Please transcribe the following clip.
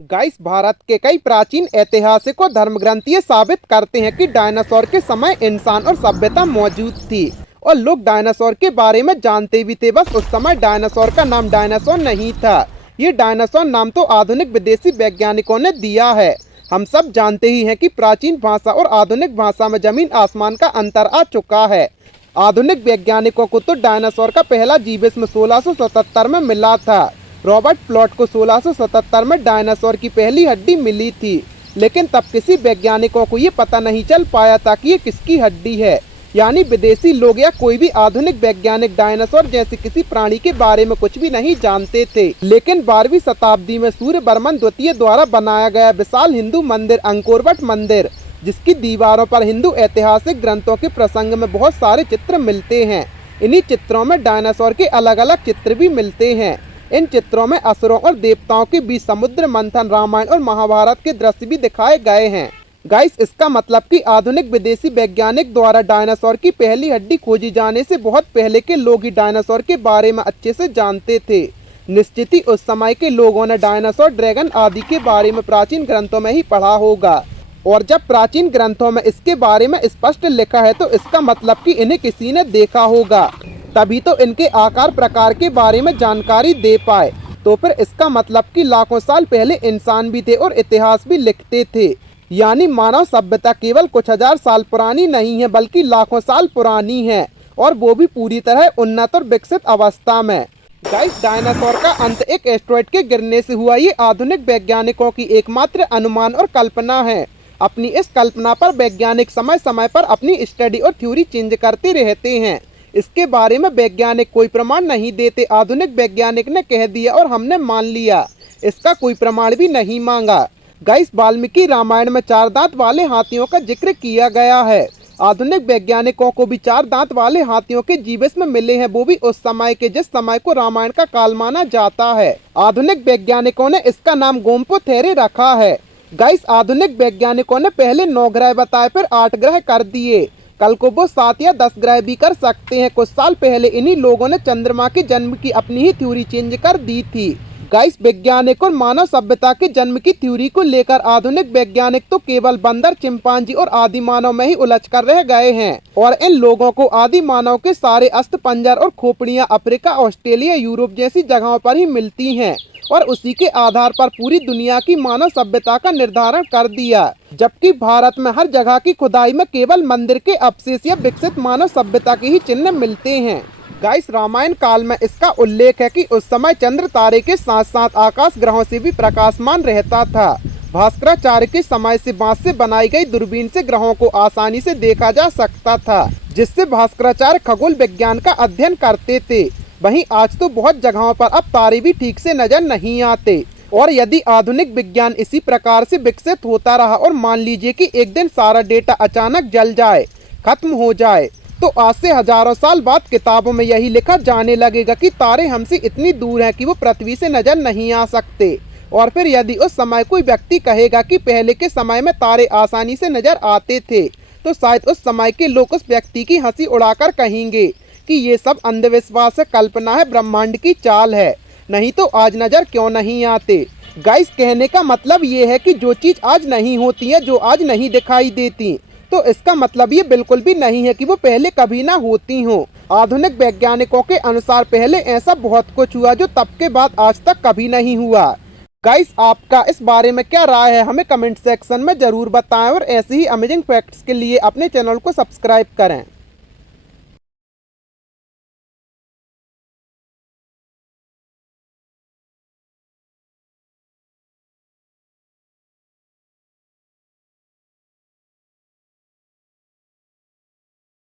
Guys, Bharat के कई प्राचीन ऐतिहासिक और धर्म ग्रंथ ये साबित करते हैं कि डायनासोर के समय इंसान और सभ्यता मौजूद थी और लोग डायनासोर के बारे में जानते भी थे। बस उस समय डायनासोर का नाम डायनासोर नहीं था। ये डायनासोर नाम तो आधुनिक विदेशी वैज्ञानिकों ने दिया है। हम सब जानते ही हैं कि प्राचीन भाषा और आधुनिक भाषा में जमीन आसमान का अंतर आ चुका है। आधुनिक वैज्ञानिकों को तो डायनासोर का पहला जीवाश्म 1677 में मिला था। रॉबर्ट प्लॉट को 1677 में डायनासोर की पहली हड्डी मिली थी, लेकिन तब किसी वैज्ञानिकों को ये पता नहीं चल पाया था कि ये किसकी हड्डी है। यानी विदेशी लोग या कोई भी आधुनिक वैज्ञानिक डायनासोर जैसे किसी प्राणी के बारे में कुछ भी नहीं जानते थे। लेकिन 12वीं शताब्दी में सूर्यवर्मन द्वितीय द्वारा बनाया गया विशाल हिंदू मंदिर अंकोरवट मंदिर, जिसकी दीवारों पर हिंदू ऐतिहासिक ग्रंथों के प्रसंग में बहुत सारे चित्र मिलते हैं। इन्हीं चित्रों में डायनासोर के अलग अलग चित्र भी मिलते हैं। इन चित्रों में असुरों और देवताओं के बीच समुद्र मंथन, रामायण और महाभारत के दृश्य भी दिखाए गए हैं। गाइस, इसका मतलब कि आधुनिक विदेशी वैज्ञानिक द्वारा डायनासोर की पहली हड्डी खोजी जाने से बहुत पहले के लोग ही डायनासोर के बारे में अच्छे से जानते थे। निश्चित ही उस समय के लोगों ने डायनासोर, ड्रैगन आदि के बारे में प्राचीन ग्रंथों में ही पढ़ा होगा, और जब प्राचीन ग्रंथों में इसके बारे में स्पष्ट लिखा है तो इसका मतलब कि इन्हें किसी ने देखा होगा, तभी तो इनके आकार प्रकार के बारे में जानकारी दे पाए। तो फिर इसका मतलब कि लाखों साल पहले इंसान भी थे और इतिहास भी लिखते थे। यानी मानव सभ्यता केवल कुछ हजार साल पुरानी नहीं है, बल्कि लाखों साल पुरानी है, और वो भी पूरी तरह उन्नत और विकसित अवस्था में। गाइस, डायनासोर का अंत एक एस्टेरॉयड के गिरने से हुआ, ये आधुनिक वैज्ञानिकों की एकमात्र अनुमान और कल्पना है। अपनी इस कल्पना पर वैज्ञानिक समय समय पर अपनी स्टडी और थ्योरी चेंज करते रहते हैं। इसके बारे में वैज्ञानिक कोई प्रमाण नहीं देते। आधुनिक वैज्ञानिक ने कह दिया और हमने मान लिया, इसका कोई प्रमाण भी नहीं मांगा। गाइस, वाल्मीकि रामायण में 4 दांत वाले हाथियों का जिक्र किया गया है। आधुनिक वैज्ञानिकों को भी 4 दांत वाले हाथियों के जीवाश्म मिले हैं, वो भी उस समय के जिस समय को रामायण का काल माना जाता है। आधुनिक वैज्ञानिकों ने इसका नाम गोमपोथेरे रखा है। गाइस, आधुनिक वैज्ञानिकों ने पहले 9 ग्रह बताए, फिर 8 ग्रह कर दिए। कल को वो 7 या 10 ग्रह भी कर सकते हैं। कुछ साल पहले इन्हीं लोगों ने चंद्रमा के जन्म की अपनी ही थ्योरी चेंज कर दी थी। गाइस, वैज्ञानिक और मानव सभ्यता के जन्म की थ्योरी को लेकर आधुनिक वैज्ञानिक तो केवल बंदर, चिंपांजी और आदि मानव में ही उलझ कर रह गए हैं, और इन लोगों को आदि मानव के सारे अस्थिपंजर और खोपड़ियां अफ्रीका, ऑस्ट्रेलिया, यूरोप जैसी जगहों पर ही मिलती हैं, और उसी के आधार पर पूरी दुनिया की मानव सभ्यता का निर्धारण कर दिया। जबकि भारत में हर जगह की खुदाई में केवल मंदिर के अवशेष या विकसित मानव सभ्यता के ही चिन्ह मिलते हैं। गाइस, रामायण काल में इसका उल्लेख है कि उस समय चंद्र तारे के साथ साथ आकाश ग्रहों से भी प्रकाशमान रहता था। भास्कराचार्य के समय से बांस से बनाई गई दूरबीन से ग्रहों को आसानी से देखा जा सकता था, जिससे भास्कराचार्य खगोल विज्ञान का अध्ययन करते थे। वहीं आज तो बहुत जगहों पर अब तारे भी ठीक से नजर नहीं आते, और यदि आधुनिक विज्ञान इसी प्रकार से विकसित होता रहा और मान लीजिए कि एक दिन सारा डेटा अचानक जल जाए, खत्म हो जाए, तो आज से हजारों साल बाद किताबों में यही लिखा जाने लगेगा कि तारे हमसे इतनी दूर हैं कि वो पृथ्वी से नजर नहीं आ सकते। और फिर यदि उस समय कोई व्यक्ति कहेगा कि पहले के समय में तारे आसानी से नजर आते थे, तो शायद उस समय के लोग उस व्यक्ति की हंसी उड़ाकर कहेंगे कि ये सब अंधविश्वास है, कल्पना है, ब्रह्मांड की चाल है, नहीं तो आज नजर क्यों नहीं आते। गाइस, कहने का मतलब ये है कि जो चीज आज नहीं होती है, जो आज नहीं दिखाई देती, तो इसका मतलब ये बिल्कुल भी नहीं है कि वो पहले कभी ना होती हो। आधुनिक वैज्ञानिकों के अनुसार पहले ऐसा बहुत कुछ हुआ जो तब के बाद आज तक कभी नहीं हुआ। गाइस, आपका इस बारे में क्या राय है, हमें कमेंट सेक्शन में जरूर बताएं, और ऐसे ही अमेजिंग फैक्ट्स के लिए अपने चैनल को सब्सक्राइब करें।